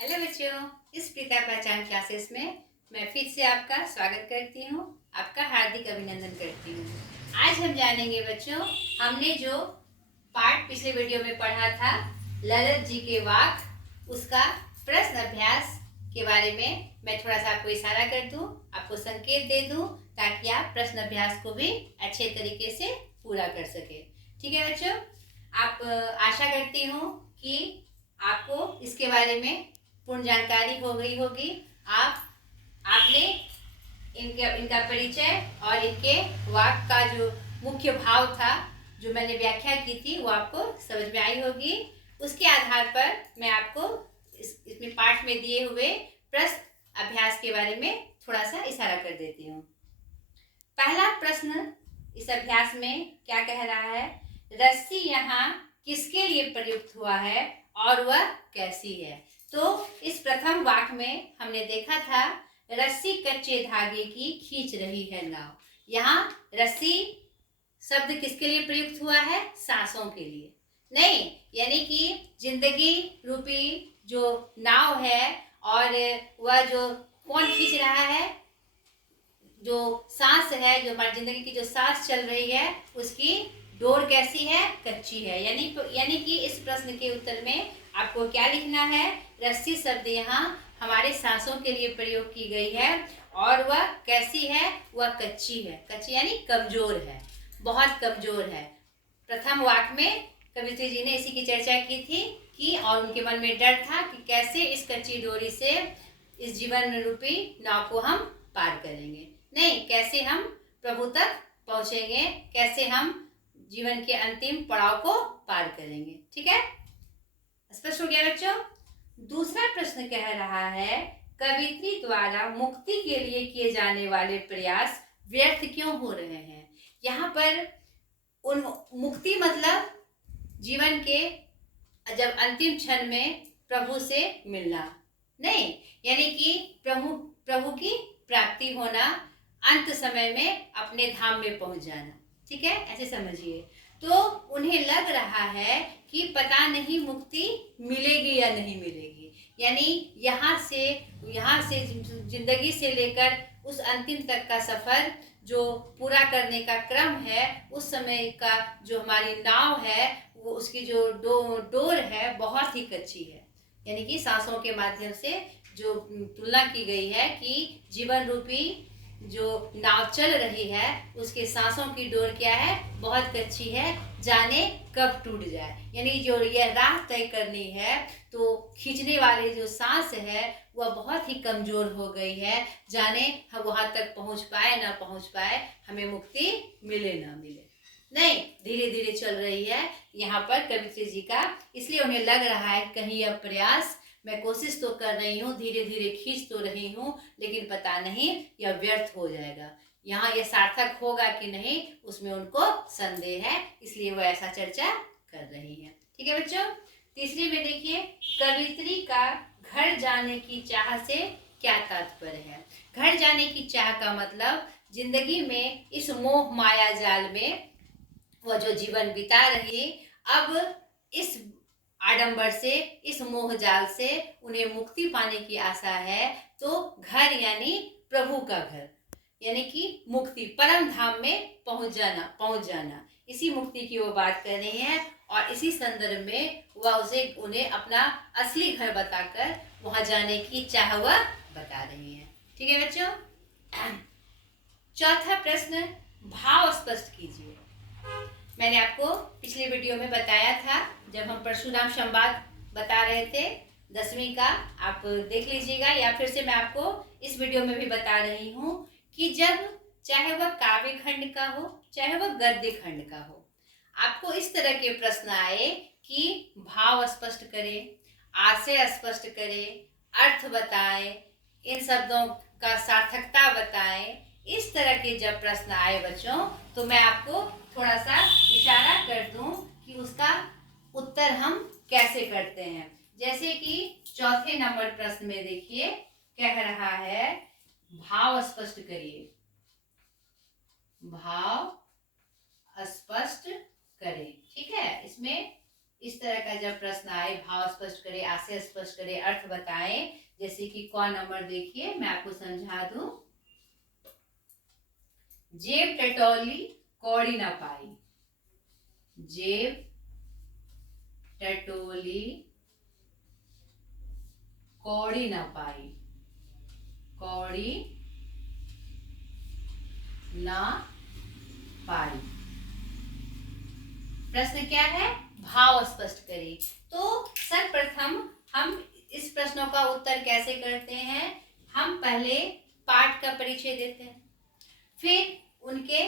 Hello बच्चों, इस प्रीता पहचान क्लासेस में मैं फिर से आपका स्वागत करती हूँ। आपका हार्दिक अभिनंदन करती हूँ। आज हम जानेंगे बच्चों, हमने जो पाठ पिछले वीडियो में पढ़ा था ललित जी के वाक, उसका प्रश्न अभ्यास के बारे में मैं थोड़ा सा आपको इशारा कर दूं, आपको संकेत दे दूं ताकि आप प्रश्न अभ्यास को भी अच्छे तरीके से पूरा कर सके। ठीक है बच्चों, आप आशा करती हूँ कि आपको इसके बारे में पूर्ण जानकारी हो गई होगी। आपने इनका परिचय और इनके वाक्य का जो मुख्य भाव था, जो मैंने व्याख्या की थी, वो आपको समझ में आई होगी। उसके आधार पर मैं आपको इसमें पाठ में दिए हुए प्रश्न अभ्यास के बारे में थोड़ा सा इशारा कर देती हूँ। पहला प्रश्न इस अभ्यास में क्या कह रहा है? रस्सी यहाँ किसके लिए प्रयुक्त हुआ है और वह कैसी है? तो इस प्रथम वाक्य में हमने देखा था रस्सी कच्चे धागे की खींच रही है नाव। यहाँ रस्सी शब्द किसके लिए प्रयुक्त हुआ है? सांसों के लिए नहीं, यानी कि जिंदगी रूपी जो नाव है और वह जो कौन खींच रहा है, जो सांस है, जो हमारी जिंदगी की जो सांस चल रही है, उसकी डोर कैसी है? कच्ची है। यानी कि इस प्रश्न के उत्तर में आपको क्या लिखना है? रस्सी शब्द यहाँ हमारे सांसों के लिए प्रयोग की गई है और वह कैसी है? वह कच्ची है। कच्ची यानी कमजोर है, बहुत कमजोर है। प्रथम वाक्य में कवित्री जी ने इसी की चर्चा की थी कि और उनके मन में डर था कि कैसे इस कच्ची डोरी से इस जीवन रूपी नाव को हम पार करेंगे, नहीं कैसे हम प्रभु तक पहुंचेंगे, कैसे हम जीवन के अंतिम पड़ाव को पार करेंगे। ठीक है, स्पष्ट हो गया बच्चों? दूसरा प्रश्न कह रहा है कवित्री द्वारा मुक्ति के लिए किए जाने वाले प्रयास व्यर्थ क्यों हो रहे हैं? यहाँ पर उन मुक्ति मतलब जीवन के जब अंतिम क्षण में प्रभु से मिलना, नहीं यानी कि प्रभु की प्राप्ति होना, अंत समय में अपने धाम में पहुंच जाना। ठीक है, ऐसे समझिए। तो उन्हें लग रहा है कि पता नहीं मुक्ति मिलेगी या नहीं मिलेगी, यानी यहाँ से जिंदगी से लेकर उस अंतिम तक का सफर जो पूरा करने का क्रम है, उस समय का जो हमारी नाव है, वो उसकी जो डोर है बहुत ही कच्ची है। यानी कि सांसों के माध्यम से जो तुलना की गई है कि जीवन रूपी जो नाव चल रही है, उसके सांसों की डोर क्या है? बहुत कच्ची है, जाने कब टूट जाए। यानी जो यह राह तय करनी है, तो खींचने वाले जो सांस है वह बहुत ही कमजोर हो गई है, जाने हम वहां तक पहुंच पाए ना पहुंच पाए, हमें मुक्ति मिले ना मिले। नहीं, धीरे धीरे चल रही है यहाँ पर कवित्री जी का, इसलिए उन्हें लग रहा है कहीं यह प्रयास, मैं कोशिश तो कर रही हूँ, धीरे धीरे खींच तो रही हूँ, लेकिन पता नहीं यह व्यर्थ हो जाएगा, यहाँ यह सार्थक होगा कि नहीं, उसमें उनको संदेह है, इसलिए वो ऐसा चर्चा कर रही है। ठीक है बच्चों, तीसरे में देखिए कवित्री का घर जाने की चाह से क्या तात्पर्य है? घर जाने की चाह का मतलब जिंदगी में इस मोह माया जाल में वो जो जीवन बिता रही, अब इस आडंबर से, इस मोह जाल से उन्हें मुक्ति पाने की आशा है। तो घर यानी प्रभु का घर, यानी कि मुक्ति, परम धाम में पहुंच जाना, इसी मुक्ति की वो बात कर रही है और इसी संदर्भ में वह उन्हें अपना असली घर बताकर वहां जाने की चाह वह बता रही है। ठीक है बच्चों, चौथा प्रश्न, भाव स्पष्ट कीजिए। मैंने आपको पिछले वीडियो में बताया था, जब हम परशुराम संवाद बता रहे थे 10वीं का, आप देख लीजिएगा, या फिर से मैं आपको इस वीडियो में भी बता रही हूँ कि जब चाहे वह काव्य खंड का हो, चाहे वह गद्य खंड का हो, आपको इस तरह के प्रश्न आए कि भाव स्पष्ट करें, आशय स्पष्ट करें, अर्थ बताएं, इन शब्दों का सार्थकता बताएं, इस तरह के जब प्रश्न आए बच्चों, तो मैं आपको थोड़ा सा इशारा कर दूं कि उसका उत्तर हम कैसे करते हैं। जैसे कि चौथे नंबर प्रश्न में देखिए कह रहा है भाव स्पष्ट करिए, भाव स्पष्ट करें। ठीक है, इसमें इस तरह का जब प्रश्न आए, भाव स्पष्ट करे, आशय स्पष्ट करे, अर्थ बताएं। जैसे कि क नंबर देखिए, मैं आपको समझा दूं। जेब टटोली कौड़ी ना पाई। जेब टटोली कौड़ी ना पाई। कौड़ी ना पाई। प्रश्न क्या है? भाव स्पष्ट करें। तो सर्वप्रथम हम इस प्रश्नों का उत्तर कैसे करते हैं? हम पहले पाठ का परिचय देते हैं, फिर उनके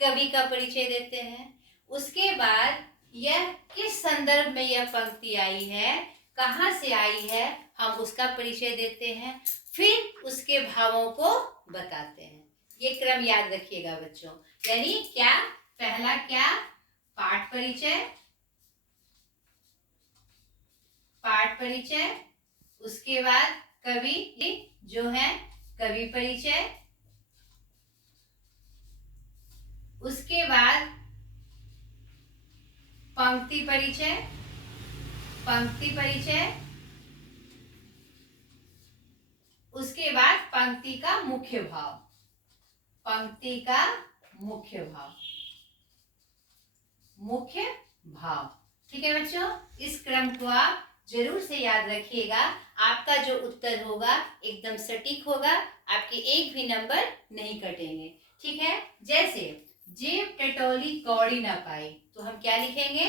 कवि का परिचय देते हैं, उसके बाद यह किस संदर्भ में यह पंक्ति आई है, कहाँ से आई है, हम उसका परिचय देते हैं, फिर उसके भावों को बताते हैं। ये क्रम याद रखिएगा बच्चों। यानी क्या? पहला क्या? पाठ परिचय, पाठ परिचय, उसके बाद कवि जो है कवि परिचय, उसके बाद पंक्ति परिचय, पंक्ति परिचय, उसके बाद पंक्ति का मुख्य भाव, पंक्ति का मुख्य भाव, मुख्य भाव। ठीक है बच्चों, इस क्रम को आप जरूर से याद रखिएगा। आपका जो उत्तर होगा एकदम सटीक होगा, आपके एक भी नंबर नहीं कटेंगे। ठीक है, जैसे जेब टटोली कौड़ी ना पाई, तो हम क्या लिखेंगे?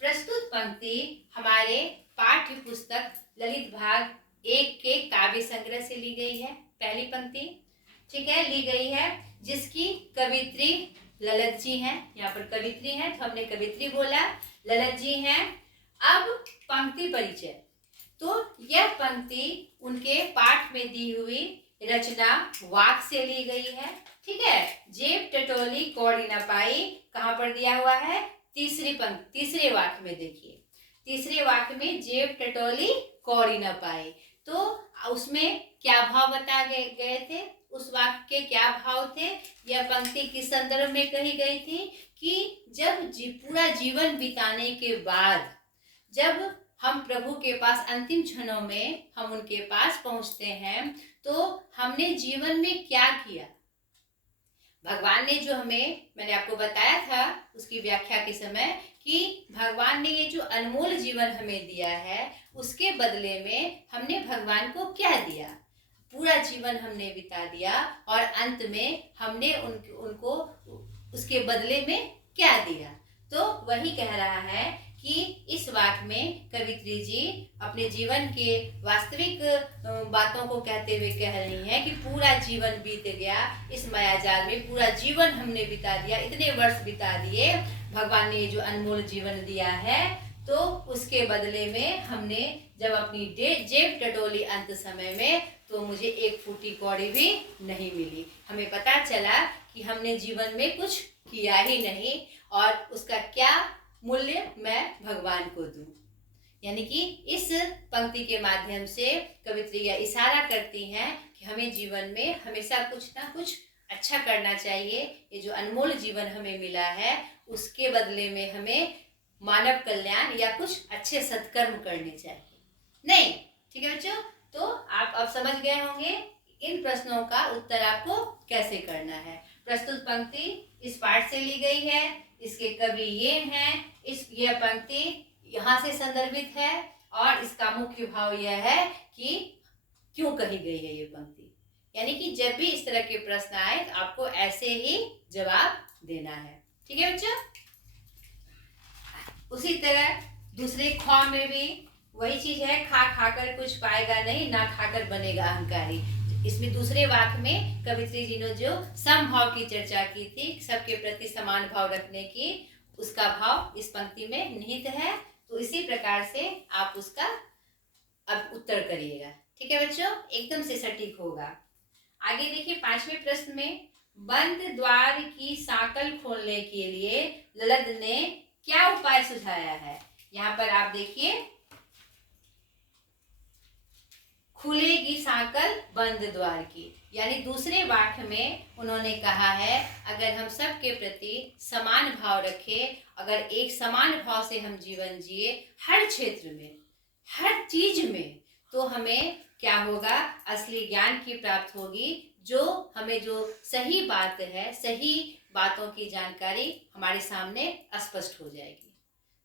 प्रस्तुत पंक्ति हमारे पाठ्य पुस्तक ललित भाग 1 के काव्य संग्रह से ली गई है। पहली पंक्ति, ठीक है, ली गई है, जिसकी कवित्री ललित जी हैं। यहाँ पर कवित्री हैं तो हमने कवित्री बोला, ललित जी हैं। अब पंक्ति परिचय, तो यह पंक्ति उनके पाठ में दी हुई रचना वाक से ली गई है। ठीक है, जेब टटोली कौड़ी ना पाई कहाँ पर दिया हुआ है? तीसरी पंक्ति, तीसरे वाक्य में देखिए, तीसरे वाक्य में जेब टटोली कौड़ी ना पाई। तो उसमें क्या भाव बता गए थे? उस वाक्य के क्या भाव थे? यह पंक्ति किस संदर्भ में कही गई थी? कि जब पूरा जीवन बिताने के बाद जब हम प्रभु के पास अंतिम क्षणों में हम उनके पास पहुंचते हैं, तो हमने जीवन में क्या किया? भगवान ने जो मैंने आपको बताया था उसकी व्याख्या के समय, कि भगवान ने ये जो अनमोल जीवन हमें दिया है, उसके बदले में हमने भगवान को क्या दिया? पूरा जीवन हमने बिता दिया और अंत में हमने उनको उसके बदले में क्या दिया? तो वही कह रहा है कि इस वाक्य में कवित्री जी अपने जीवन के वास्तविक बातों को कहते हुए कह रही हैं कि पूरा जीवन बीत गया, इस मायाजाल में पूरा जीवन हमने बिता दिया, इतने वर्ष बिता दिए, भगवान ने जो अनमोल जीवन दिया है, तो उसके बदले में हमने जब अपनी जेब टटोली अंत समय में, तो मुझे एक फूटी कौड़ी भी नहीं मिली। हमें पता चला कि हमने जीवन में कुछ किया ही नहीं और उसका क्या मूल्य मैं भगवान को दूं। यानी कि इस पंक्ति के माध्यम से कवित्री यह इशारा करती हैं कि हमें जीवन में हमेशा कुछ ना कुछ अच्छा करना चाहिए। ये जो अनमोल जीवन हमें मिला है, उसके बदले में हमें मानव कल्याण या कुछ अच्छे सत्कर्म करने चाहिए। नहीं, ठीक है बच्चों, तो आप अब समझ गए होंगे इन प्रश्नों का उत्तर आपको कैसे करना है। प्रस्तुत पंक्ति इस पाठ से ली गई है, इसके कवि ये हैं, यह पंक्ति यहाँ से संदर्भित है और इसका मुख्य भाव यह है कि क्यों कही गई है ये पंक्ति। यानी कि जब भी इस तरह के प्रश्न आए तो आपको ऐसे ही जवाब देना है। ठीक है बच्चों, उसी तरह दूसरे ख में भी वही चीज है, खा खाकर कुछ पाएगा नहीं, ना खाकर बनेगा अहंकारी। इसमें दूसरे वाक्य में कवित्री जी ने जो समभाव की चर्चा की थी, सबके प्रति समान भाव रखने की, उसका भाव इस पंक्ति में निहित है। तो इसी प्रकार से आप उसका अब उत्तर करिएगा। ठीक है बच्चों, एकदम से सटीक होगा। आगे देखिए 5वें प्रश्न में, बंद द्वार की सांकल खोलने के लिए ललित ने क्या उपाय सुझाया है? यहाँ पर आप देखिए, खुलेगी सांकल बंद द्वार की। यानी दूसरे वाक्य में उन्होंने कहा है, अगर हम सब के प्रति समान भाव रखें, अगर एक समान भाव से हम जीवन जिए हर क्षेत्र में, हर चीज में, तो हमें क्या होगा, असली ज्ञान की प्राप्त होगी। जो हमें जो सही बात है, सही बातों की जानकारी हमारे सामने स्पष्ट हो जाएगी,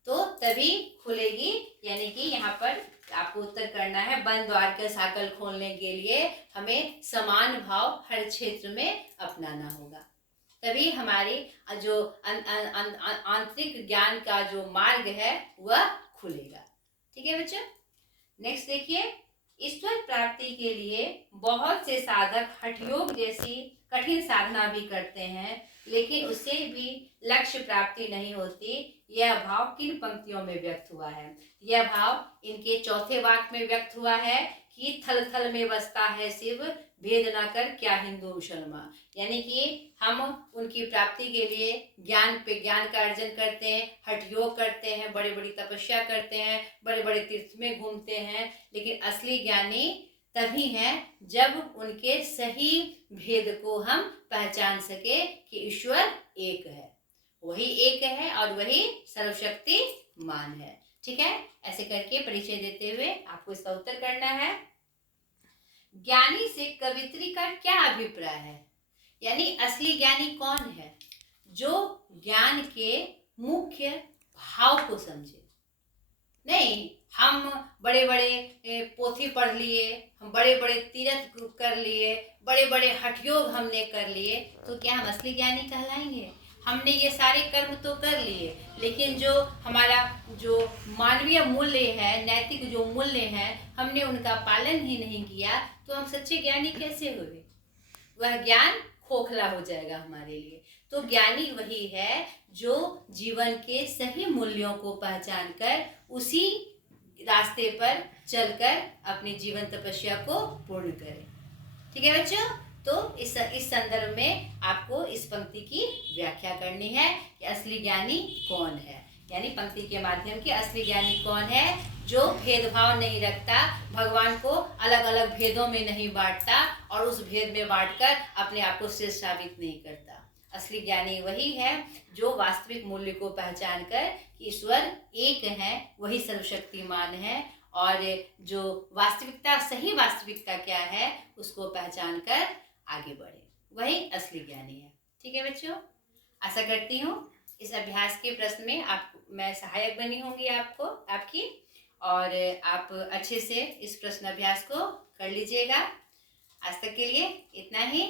तो तभी खुलेगी। यानी कि यहाँ पर आपको उत्तर करना है, बंद द्वार का साकल खोलने के लिए हमें समान भाव हर क्षेत्र में अपनाना होगा, तभी हमारी जो आंतरिक ज्ञान का जो मार्ग है वह खुलेगा। ठीक है बच्चों, नेक्स्ट देखिए, ईश्वर प्राप्ति के लिए बहुत से साधक हठयोग जैसी कठिन साधना भी करते हैं, लेकिन उससे भी लक्ष्य प्राप्ति नहीं होती। यह भाव किन पंक्तियों में व्यक्त हुआ है? यह भाव इनके चौथे वाक्य में व्यक्त हुआ है कि थल थल में बसता है शिव, भेद ना कर क्या हिंदू मुसलमान। यानी कि हम उनकी प्राप्ति के लिए ज्ञान पे ज्ञान का अर्जन करते हैं, हठ योग करते हैं, बड़ी बड़ी तपस्या करते हैं, बड़े बड़े तीर्थ में घूमते हैं, लेकिन असली ज्ञानी तभी हैं जब उनके सही भेद को हम पहचान सके कि ईश्वर एक है, वही एक है और वही सर्वशक्तिमान है। ठीक है, ऐसे करके परिचय देते हुए आपको इसका उत्तर करना है। ज्ञानी से कवित्री का क्या अभिप्राय है? यानी असली ज्ञानी कौन है? जो ज्ञान के मुख्य भाव को समझे। नहीं हम बड़े बड़े पोथी पढ़ लिए, हम बड़े बड़े तीर्थ कर लिए, बड़े बड़े हठयोग हमने कर लिए, तो क्या हम असली ज्ञानी कहलाएंगे? हमने ये सारे कर्म तो कर लिए, लेकिन जो हमारा जो मानवीय मूल्य है, नैतिक जो मूल्य हैं, हमने उनका पालन ही नहीं किया, तो हम सच्चे ज्ञानी कैसे हुए? वह ज्ञान खोखला हो जाएगा हमारे लिए। तो ज्ञानी वही है जो जीवन के सही मूल्यों को पहचान कर उसी रास्ते पर चलकर अपनी जीवन तपस्या को पूर्ण करे। ठीक है बच्चों, तो इस संदर्भ में आपको इस पंक्ति की व्याख्या करनी है कि असली ज्ञानी कौन है। यानी पंक्ति के माध्यम के असली ज्ञानी कौन है? जो भेदभाव नहीं रखता, भगवान को अलग अलग भेदों में नहीं बांटता और उस भेद में बांटकर अपने आप को श्रेष्ठ साबित नहीं करता। असली ज्ञानी वही है जो वास्तविक मूल्य को पहचान कर ईश्वर एक है, वही सर्वशक्तिमान है, और जो वास्तविकता, सही वास्तविकता क्या है उसको पहचान कर आगे बढ़े, वही असली ज्ञानी है। ठीक है बच्चों, आशा करती हूँ इस अभ्यास के प्रश्न में मैं सहायक बनी होंगी आपकी, और आप अच्छे से इस प्रश्न अभ्यास को कर लीजिएगा। आज तक के लिए इतना ही,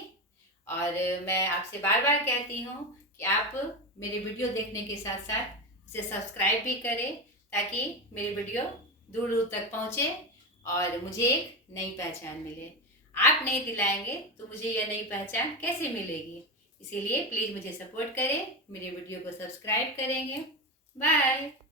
और मैं आपसे बार बार कहती हूँ कि आप मेरे वीडियो देखने के साथ साथ इसे सब्सक्राइब भी करें, ताकि मेरी वीडियो दूर दूर तक पहुँचे और मुझे एक नई पहचान मिले। आप नहीं दिलाएंगे तो मुझे यह नई पहचान कैसे मिलेगी? इसीलिए प्लीज़ मुझे सपोर्ट करें, मेरे वीडियो को सब्सक्राइब करेंगे। बाय।